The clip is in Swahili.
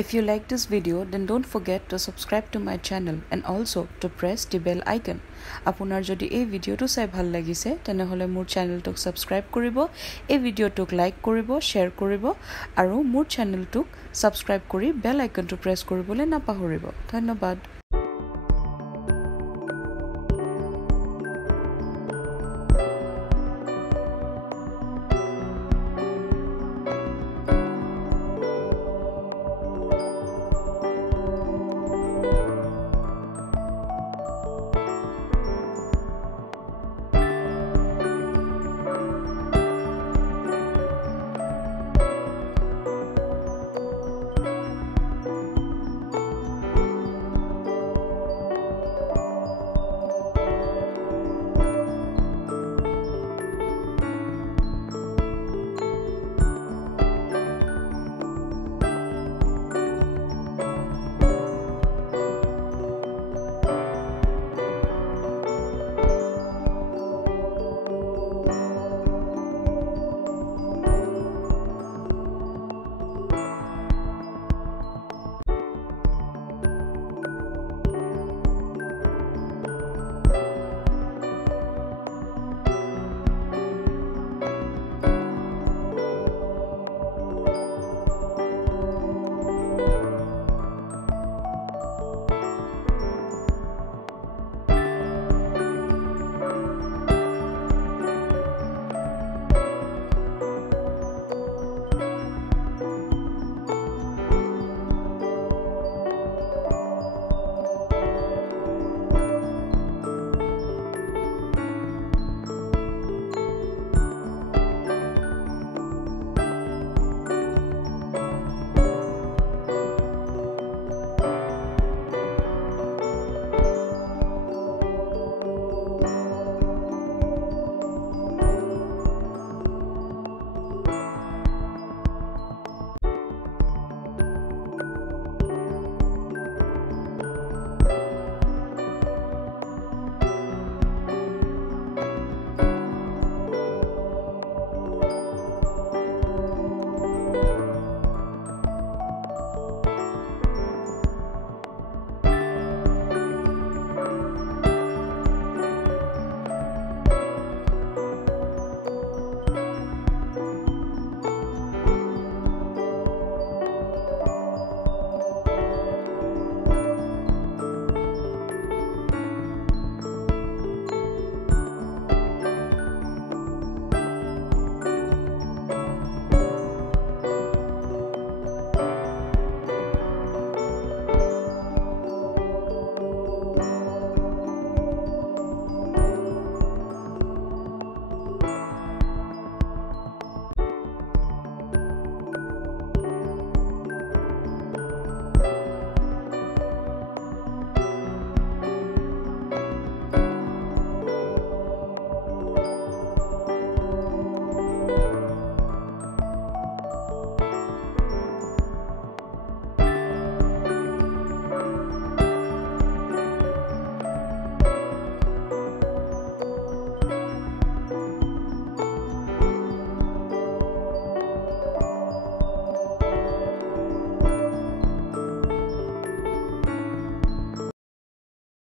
If you like this video, then don't forget to subscribe to my channel and also to press the bell icon. Apunar jodi ei video to sai bhal lagise tenehole mur channel tok subscribe koribo, ei video tok like koribo, share koribo aru mur channel tok subscribe kori bell icon to press koribole na pahoribo. Dhanyabad.